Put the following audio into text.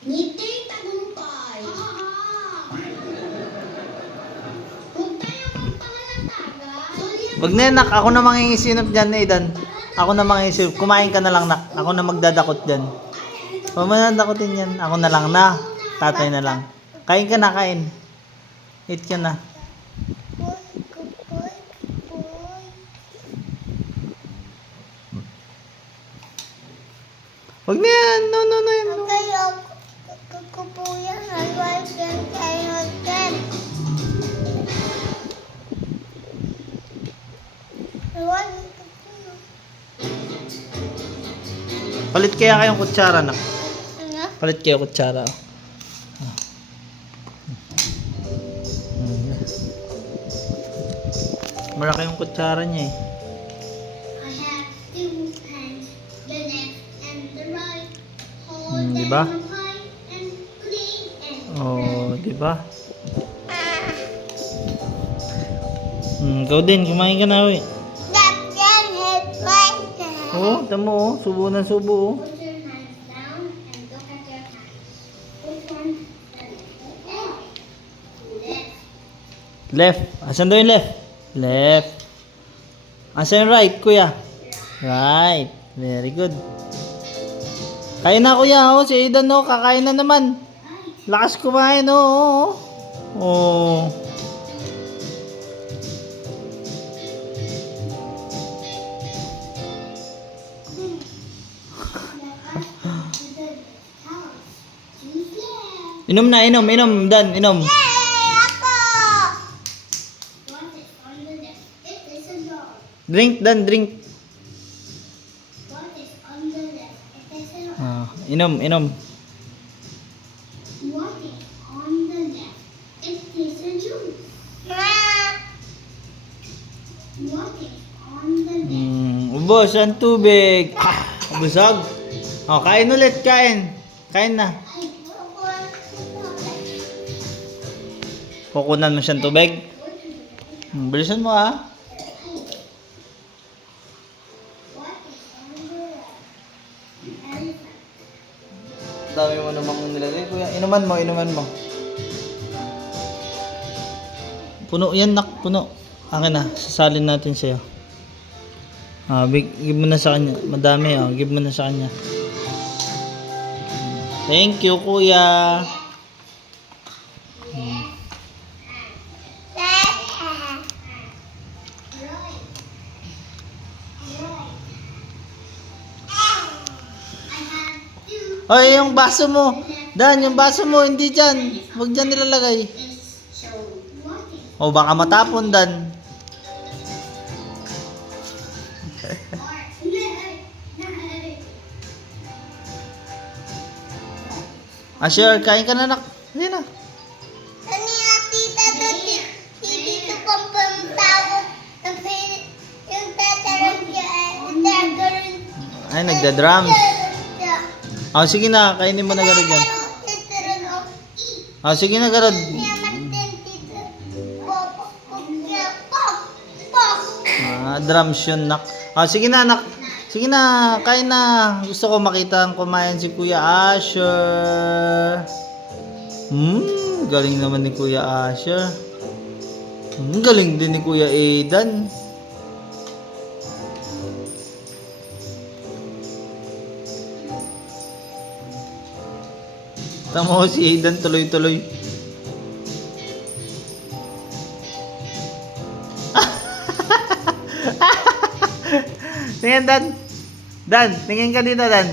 Ngiti tagumpay. Huwag tayo magpangalatagan. Wag na yan, nak. Ako na mangingisinap dyan, Aidan. Ako na mangingisinap. Kumain ka na lang, nak. Ako na magdadakot dyan. Huwag mo na dakotin yan. Ako na lang na. Tatay na lang. Kain ka na, kain. Eat ka na. Wag na yan. No, no, no. No. Palit kaya kayong kutsara, nak. Palit kayo kutsara. Malaki yung kutsara niya eh. I have two hands, the left and the right. Hold Diba? them high and clean and Oh, di ba? Ikaw din, kumain ka na, uy. Oh, tamo, oh. Subo ng subo, oh. put your hands down and look at your hands. Which one? Left. Left. Asan daw yung left? Left. Asan yung right, kuya? Right. Very good. Kain na, kuya, oh. Si Aidan, oh. Kakain na naman. Lakas kumain, oh. Oh. Inom na, inom, inom, Dan, inom. What is on the left? It is a dog. Drink, Dan, drink. What is on the left? It is a dog. Ah, inom, inom. What is on the left? It is a juice. What is on the left? Ubos ang tubig. Busog. Oh, kain ulit, kain. Kain na. Kukunan mo siyang tubig. Bilisan mo, ah. What is on the left? Elephant. Dami mo namang nilagay, kuya. Inuman mo, inuman mo. Puno yan, nak. Puno. Akin na. Sasalin natin sa'yo. Ah, give mo na sa kanya. Madami, oh. Give mo na sa kanya. Thank you, kuya. Ay, yung baso mo. Dan, yung baso mo, hindi dyan. Huwag dyan nilalagay. O, baka matapon, Dan. Sure, kain ka na, nak. Hindi na. Ay, nagda-drums. Oh, sige na, kainin mo na garod yan. Oh, sige na, garod. Drums yun, nak. Oh, sige na, nak. Sige na, kain na. Gusto ko makita ang kumain si Kuya Asher. Galing naman ni Kuya Asher. Galing din ni Kuya Aidan. Tama ko si Aidan tuloy-tuloy. Tingnan, Dan. Dan, tingin ka dito, Dan.